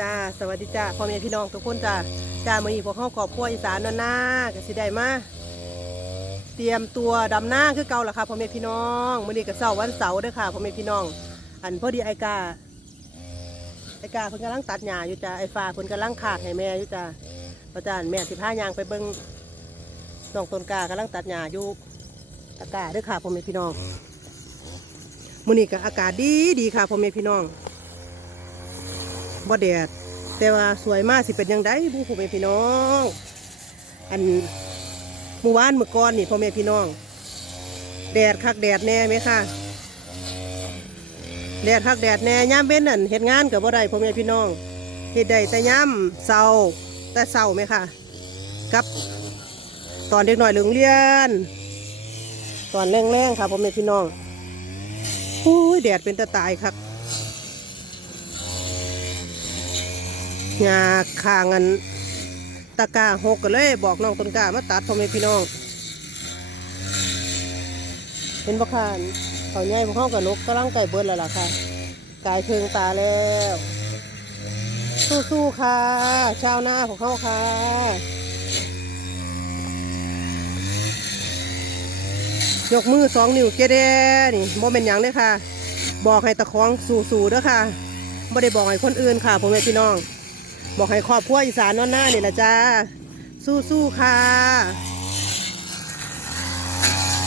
จ้าสวัสดีจ้าพ่อแม่พี่น้องทุกคนจ้าจ้ามือนี้พวกเฮาครอบครัวอีสานนอนนาก็สิได้มาเตรียมตัวดำหน้าคือเก่าละค่ะพ่อแม่พี่น้องมือนี้ก็เสาร์วันเสาร์เด้อค่ะพ่อแม่พี่น้อง อันพอดีไอกาไอกาเพิ่นกำลังตัดหญ้าอยู่จ้าไอฟ้าเพิ่นกำลังขากให้แม่อยู่จ้าพระจานแม่สิพายางไปเบิ่งน้องต้นกากำลังตัดหญ้าอยู่ตะกาเด้อค่ะพ่อแม่พี่น้องมือนี้ก็อากาศดีดีค่ะพ่อแม่พี่น้อง บ่แดด แต่ว่าสวยมากสิเป็นยังไงผู้พ่อแม่พี่น้อง อันเมื่อวานเมื่อก่อนนี่พ่อแม่พี่น้อง แดดคักแดดแน่ไหมคะแดดคักแดดแน่ย่ามเว้นนั่นเฮ็ดงานกับบ่ได้พ่อแม่พี่น้องเฮ็ดได้แต่ย่ามเศร้าแต่เศร้าไหมคะกับ ตอนเด็กหน่อยโรงเรียน ตอนแรงๆค่ะพ่อแม่พี่น้องโอ้ยแดดเป็นตะตายครับ หญ้าคางันตะกร้าหกก็เลยบอกน้องต้นกามาตัดพ่อแม่พี่น้องเห็นบ่ค่ะเขาใหญ่พวกเขากับนกกำลังไก่เบิดแล้วล่ะค่ะกายเคืองตาแล้ว สู้ๆค่ะ ชาวนาของเขาค่ะยกมือสองนิ้วเกเดนี่โมเป็นหยังเลยค่ะ บอกให้ตะคองสู่ๆเด้อค่ะไม่ได้บอกให้คนอื่นค่ะพ่อแม่พี่น้อง บอกให้ครอบครัวอีสานนอนหน้านี่แหละจ้า สู้ๆค่ะ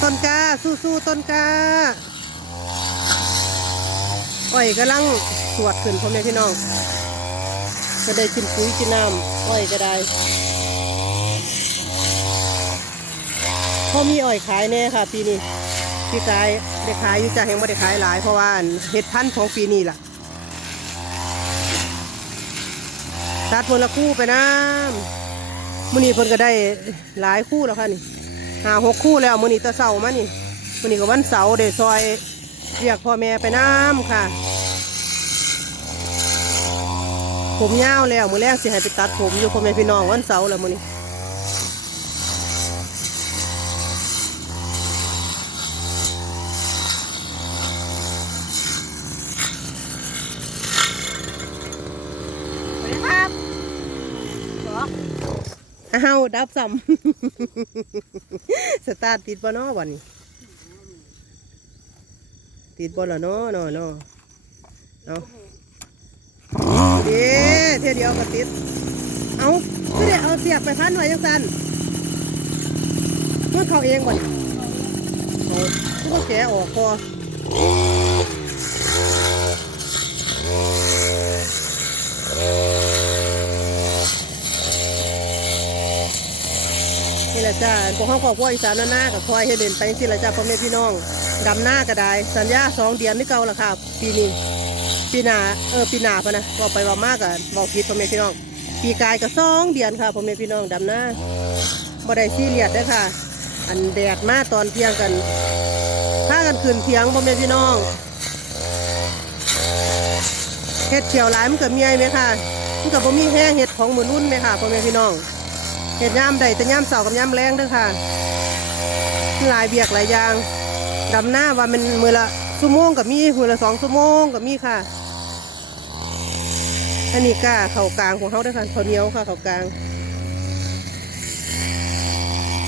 ต้นกล้าสู้ๆต้นกล้าอ้อยกำลังสวดขึ้นพ่อแม่พี่น้องก็ได้กินปุ๋ยกินน้ำอ้อยก็ได้พอมีอ้อยขายแน่ค่ะ ปีนี้พี่กายได้ขายอยู่จ้าแหงไม่ได้ขายหลายเพราะว่าเห็ดพันธุ์ของปีนี้ล่ะ ตัดคนละคู่ไปน้ำมื้อนี้เพิ่นก็ได้หลายคู่แล้วค่ะนี่หาหกคู่แล้วมื้อนี้ตะเสามานี่มื้อนี้ก็วันเสาร์เดซอยเรียกพ่อแม่ไปน้ำค่ะ ผมยาวแล้วมือแรกสิให้ไปตัดผมอยู่พ่อแม่พี่น้องวันเสาร์แล้วมื้อนี้สวัสดีครับ อ้าวดับซ้ำสตาร์ทติดบ่เนาะวันนี้ติดบ่ละเนาะเนาะเนาะเอาเด้เท่ยวเดียวก็ติด เอาคือเดี๋ยวเอาเสียบไปพันไว้จังสันมันเขาเองบ่เนี่ยเอาคือว่าแกออกพอ นี่แหละจ้าพวกเขาขอบพวกอีสานหน้ากับคอยให้เด่นไปสิละจ้าพ่อแม่พี่น้องดำหน้าก็ได้สัญญาสองเดือนนี่เก่าละค่ะปีนี้ปีหนาเออปีหนาพะนะบอกไปว่ามากกันบอกผิดพ่อแม่พี่น้อง ปีกายก็สองเดือนค่ะพ่อแม่พี่น้องดำหน้าบ่ได้ซีเรียสเด้ค่ะ อันแดดมาตอนเที่ยงกันพากันขึ้นเที่ยงพ่อแม่พี่น้องเห็ดเขียวหลายมันก็มีไอไหมค่ะมันก็บ่มีแห้งเห็ดของมือนุ่นไหมค่ะพ่อแม่พี่น้อง เห็ดย่ามใดแต่ย่ามเสาร์กับย่ามแรงด้อค่ะ หลายเบียกหลายอย่างดำหน้าว่ามันมือละชั่วโมงกับมีมือละสองชั่วโมงกับมีค่ะ อันนี้ก้าเข่ากลางของเขาด้วยค่ะเขาเนียวค่ะเข่ากลาง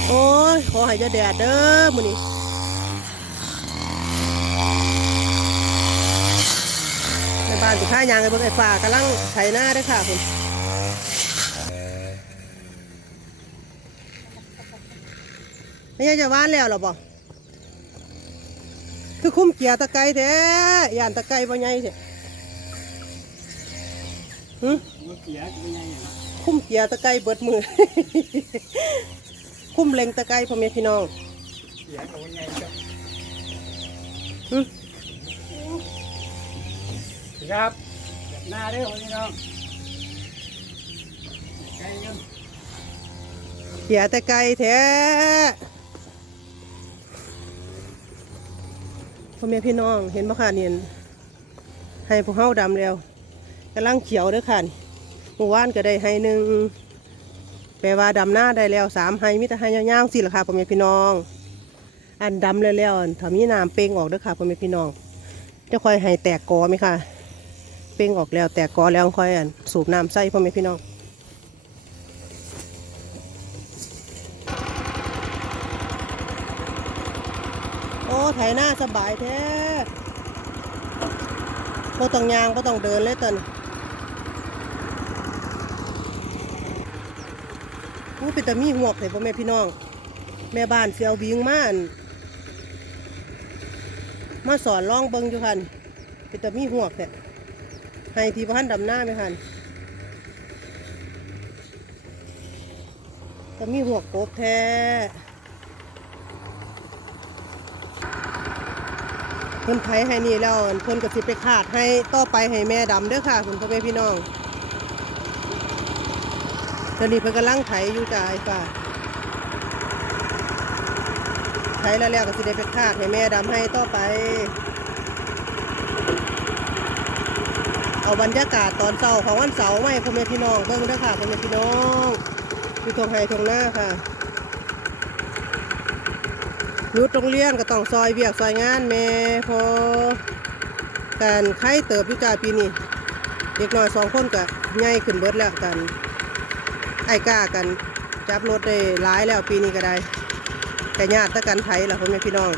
โอ้ยขอให้จะแดดเด้อมือนี้ในบ้านสิข้ายางไอ้เบิ่งไอ้ฝ่ากำลังไถหน้าด้วยค่ะคุณ ไม่ใช่จะว่านแล้วหรอบ่คือคุ้มเกียร์ตะไคร้แท้ยานตะไคร้บ่ใหญ่แท้หึมันเสียจะเป็นยังไงล่ะคุ้มเกียร์ตะไคร้เบิดมือ คุ้มเล็งตะไคร้พ่อแม่พี่น้องเสียจะเป็นยังไงครับหึครับหน้าเด้อพี่น้องใกล้ยังเกียร์ตะไคร้แท้ พ่อแม่พี่น้องเห็นบ่ค่ะเนี่ยให้พวกเฮาดำแล้วกำลังเขียวเด้อค่ะนี่เมื่อวานก็ได้ให้หนึ่งแปลว่าดำหน้าได้แล้วสามให้มิตรให้ยาวๆสิล่ะค่ะพ่อแม่พี่น้อง อันดำแล้วๆอันถ้ามีน้ำเป่งออกเด้อค่ะพ่อแม่พี่น้อง จะคอยให้แตกกอไหมค่ะ เปป้งออกแล้วแต่กอแล้วค่อยอันสูบน้ำใส่พ่อแม่พี่น้อง ไถหน้าสบายแท้บ่ต้องยางบ่ต้องเดินเลยตอนอู้เป็นตามีหวกเลยพ่อแม่พี่น้อง แม่บ้านเสียวบิงมานมาสอนร้องเบิงอยู่คันเป็นตามีหวกแต่ให้ทีพันดำหน้าไหมคันตามีหวกกบแท้ เพิ่นไถให้นี่แล้วเพิ่นก็สิไปขาดให้ต่อไปให้แม่ดำเด้อค่ะคุณพ่อแม่พี่น้องตอนนี้เพิ่นกำลังไถอยู่จ้าไอ้ฝ่าไถแล้วแล้วก็สิได้ไปขาดให้แม่ดำให้ต่อไป เอาบรรยากาศตอนเช้าของวันเสาร์มาให้พ่อแม่พี่น้องเบิ่งเด้อค่ะพ่อแม่พี่น้องอยู่ตรงไห้ตรงหน้าค่ะ ยุดโรงเรียนก็ต้องซอยเวียกซอยงานแม่พอการไข้เติบอยู่จ้าปีนี้เด็กน้อยสองคนก็ใหญ่ขึ้นเบิดแล้วกันไอ้กล้ากัน จับรถได้หลายแล้วปีนี้ก็ได้แต่ญาติตะกันไทยล่ะพ่อแม่พี่น้อง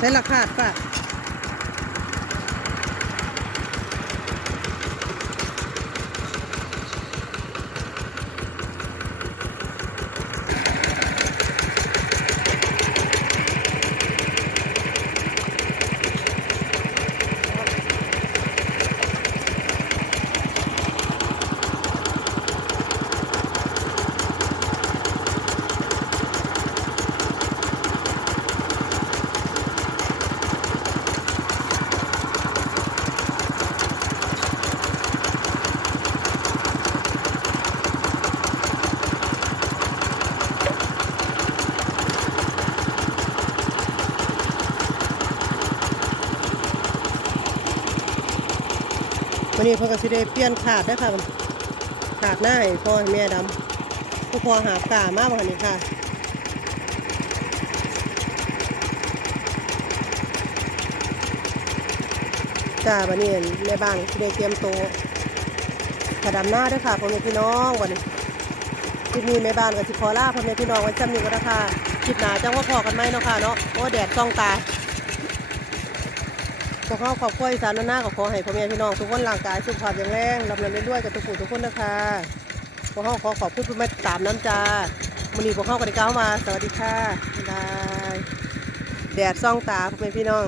ได้ราคาดป่ะ วันนี้เพิ่นก็สิได้เปลี่ยนขาดได้ค่ะขาดหน้าให้พ่อให้แม่ดำผู้พ่อหาบกามากกว่านี้ค่ะจ้าบันนี้แม่บ้านสิได้เตรียมโตวขดำหน้าด้วยค่ะพ่อแม่พี่น้องวันนี้คลิปนี้แม่บ้านกับสิขอลาพ่อแม่พี่น้องไว้จำนี้ก็ได้ค่ะคลิปหนาจังว่าพอกันไหมเนาะค่ะเนาะโอ้แดดส่องตา พวกเขาขอบคุณอีสานหน้าก็ขอให้พ่อแม่พี่น้องทุกคนร่างกายสุขภาพแข็งแรงลำเนินด้วยกับทุกผู้ทุกคนนะคะพวกเขาขอขอบคุณผู้แม่ตามน้ำจามันนี้พวกเขาก็ได้ก้าวมา สวัสดีค่ะบายแดดซ่องตาพ่อแม่พี่น้อง